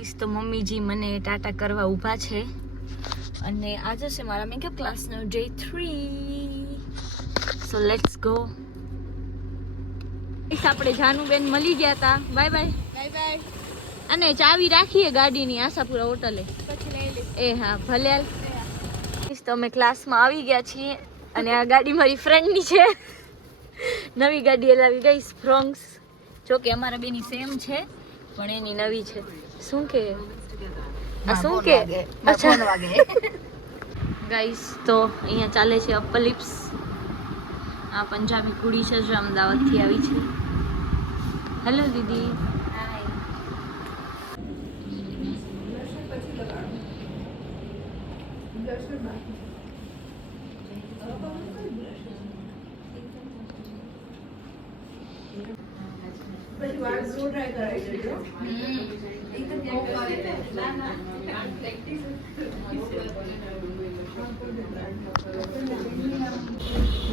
Guys તો મમ્મીજી મને ટાટા કરવા ઊભા છે અને આજે છે મારા મેકઅપ ક્લાસનો ડે 3 સો લેટ્સ ગો. આપણે જાનુબેન મળી ગયા હતા. Bye bye bye bye. અને ચાવી રાખીએ ગાડીની આશાપુરા હોટલે પછી લઈ લે. એ હા ભલે. તો અમે ક્લાસમાં આવી ગયા છીએ અને આ ગાડી મારી ફ્રેન્ડની છે. નવી ગાડી લાવી ગઈ ફ્રોન્ક્સ. જો કે અમારા બેની સેમ છે પણ એની નવી છે. શું કે આ શું કે અચ્છા વાગે ગાઈસ તો અહીંયા ચાલે છે અપર લિપ્સ. આ પંજાબી કુડી છે જે અમદાવાદથી આવી છે. હેલો દીદી.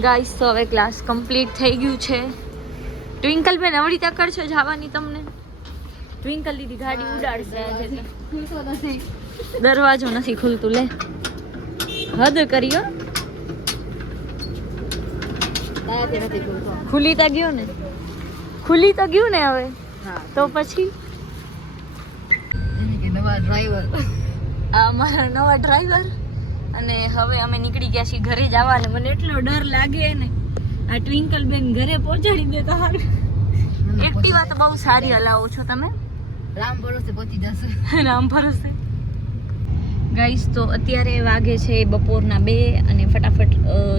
ગાઈસ તો હવે ક્લાસ કમ્પ્લીટ થઈ ગયું છે. ટ્વિંકલ બેન અવળી તકડ છે જવાની તમને. ટ્વિંકલ દીદી ગાડી ઉડાડશે આજે. દરવાજો નથી ખુલતું. લે હદ કર્યો. ખુલી તો ગયો ને. ખુલી તો ગયું ને હવે. તો પછી નવા ડ્રાઈવર. અમારા નવા ડ્રાઈવર. અને હવે અમે નીકળી ગયા છીએ ઘરે જવા. ને મને એટલો ડર લાગે ને આ ટ્વિંકલ બેન ઘરે પહોંચાડી દે તો સારું. એક્ટિવા તો બહુ સારી હલાવો છો તમે. રામ ભરોસે પહોંચી જશે. રામ ભરોસે. ગાઈસ તો અત્યારે વાગે છે બપોરના 2 અને ફટાફટ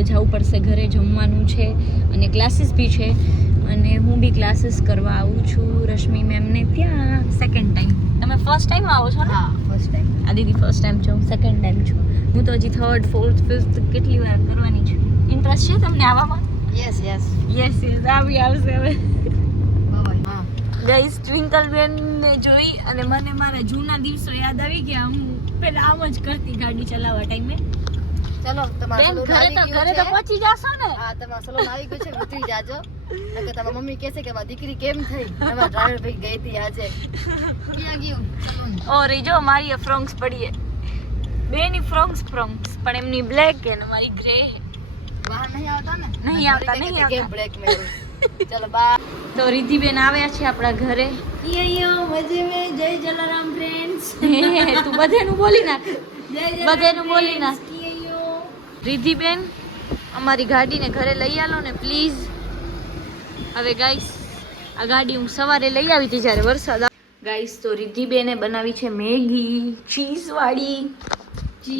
જવું પડશે ઘરે. જમવાનું છે અને ક્લાસીસ બી છે અને હું બી ક્લાસીસ કરવા આવું છું રશ્મિ મેમને ત્યાં સેકન્ડ ટાઈમ. તમે ફર્સ્ટ ટાઈમ આવો છો ને? હા ફર્સ્ટ ટાઈમ. આ દીદી ફર્સ્ટ ટાઈમ છું, સેકન્ડ ટાઈમ છું. હું તો હજી 3rd 4th 5th કેટલી વાર કરવાની છું. ઇન્ટરેસ્ટ છે તમને આવવામાં? Yes yes yes yes. આવી આવશે હવે. ગાઈસ ટ્વિંકલ બેન ને જોઈ અને મને મારા જૂના દિવસો યાદ આવી ગયા. હું પેલા આમ જ કરતી ગાડી ચલાવવા ટાઈમે. ચલો તમારા ઘરે તો પહોંચી જાશો ને? હા તમારા સલોન આવી ગયું છે, ઉતરી જાજો. નકર તમારી મમ્મી કહેશે કે મારી દીકરી કેમ થઈ? તમારા ડ્રાઈવર ભાઈ ગઈ હતી આજે. ક્યાં ગયું સલોન? ઓરે જો મારી ફ્રોન્ક્સ પડી. બેની ફ્રોન્ક્સ પણ એમની બ્લેક હે ને મારી ગ્રે હે. બહાર નહીં આવતા ને? નહીં આવતા કેમ બ્લેક મેં. ચલો બા. તો રિદ્ધિબેન આવ્યા છે આપણા ઘરે. મજે મે જય જલારામ ફ્રેન્ડ્સ. તું બધેનું બોલી નાખ. બધેનું બોલી નાખ. રિદ્ધિબેન અમારી ગાડીને ઘરે લઈ આલો ને પ્લીઝ. હવે ગાઈસ આ ગાડી હું સવારે લઈ આવી હતી જ્યારે વરસાદ. ગાઈસ તો રિદ્ધિબેને બનાવી છે મેગી ચીઝ વાળી.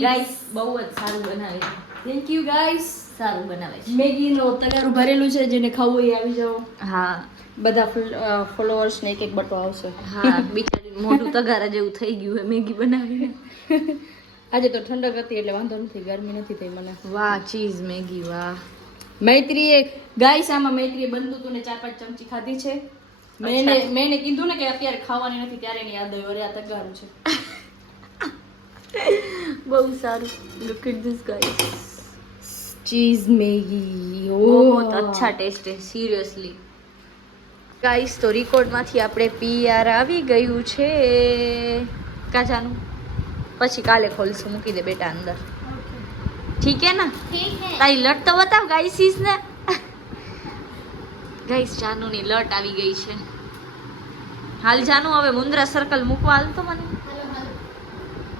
ગાઈસ બહુ જ સારું બનાવે છે. Thank you guys. સારું બનાવે છે. મેગી નો તગારું ભરેલું છે, જેને ખાવું હોય આવી જાઓ. હા બધા ફોલોઅર્સ ને એક બટો આવશે. હા બિચારી મોઢું તગારા જેવું થઈ ગયું હે મેગી બનાવીને. આજે તો ઠંડક હતી એટલે વાંધો નથી, ગરમી નથી થઈ મને. વાહ ચીઝ મેગી વાહ. મૈત્રીએ ગાઈસ આમાં મૈત્રીએ બંદૂતું ને 4-5 ચમચી ખાધી છે. મેં કીધું ને કે અત્યારે ખાવાની નથી ત્યારે એની યાદ આવ્યું અરે આ તગારું છે. બહુ સારું. Look at this guys. Cheese Maggi बहुत अच्छा टेस्ट है सीरियसली. गाइस तो रिकॉर्ड માંથી આપણે પીઆર આવી ગયું છે. કાજાનું પછી કાલે ખોલશું. મૂકી દે બેટા અંદર. ઠીક હે ના? ઠીક હે. તારી લટ તો બતાવ ગાઈસીસ ને. ગાઈસ જાનુની લટ આવી ગઈ છે. હાલ જાનુ હવે મુંદ્રા સર્કલ મૂકવા હાલ તો મને.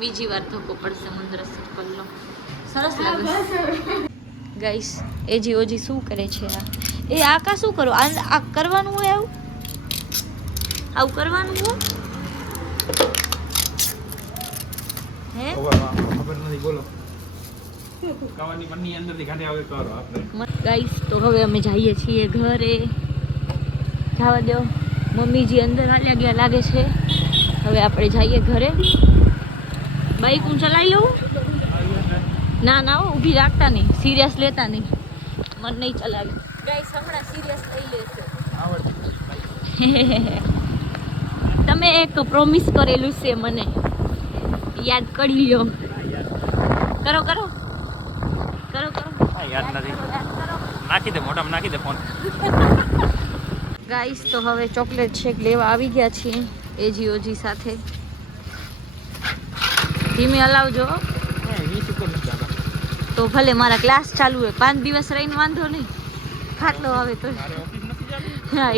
બીજી વાર ધક્કો પડશે મુંદ્રા સર્કલ નો. સરસ લાગે. ગાઈસ એજી ઓજી શું કરે છે આ? એ આ કા શું કરો? આ કરવાનું હોય આવું કરવાનું હોય હે? ખબર નથી બોલો. કાવાની મનની અંદરથી કાઢે આવે કરો આપણે. ગાઈસ તો હવે અમે જઈએ છીએ ઘરે. જવા દો. મમ્મીજી અંદર હાલ્યા ગયા લાગે છે. હવે આપણે જઈએ ઘરે. બાઈક હું ચલાવી લઉં? ના ના ઊભી રાખતા નહીં, સિરિયસ લેતા નહીં. મને નહીં ચલાવી. ગાઈસ હમણાં સિરિયસ લઈ લેશે. તમે એક પ્રોમિસ કરેલું છે મને, યાદ કરી લ્યો. કરો કરો કરો કરો. યાદ નથી. નાખી દે મોઢામાં નાખી દે ફોન. ગાઈસ તો હવે ચોકલેટ શેક લેવા આવી ગયા છીએ એજી ઓજી સાથે. ધીમે હલાવજો તો ભલે મારા ક્લાસ ચાલુ હોય 5 દિવસ રહીને વાંધો નહીં ખાટલો આવે તો હા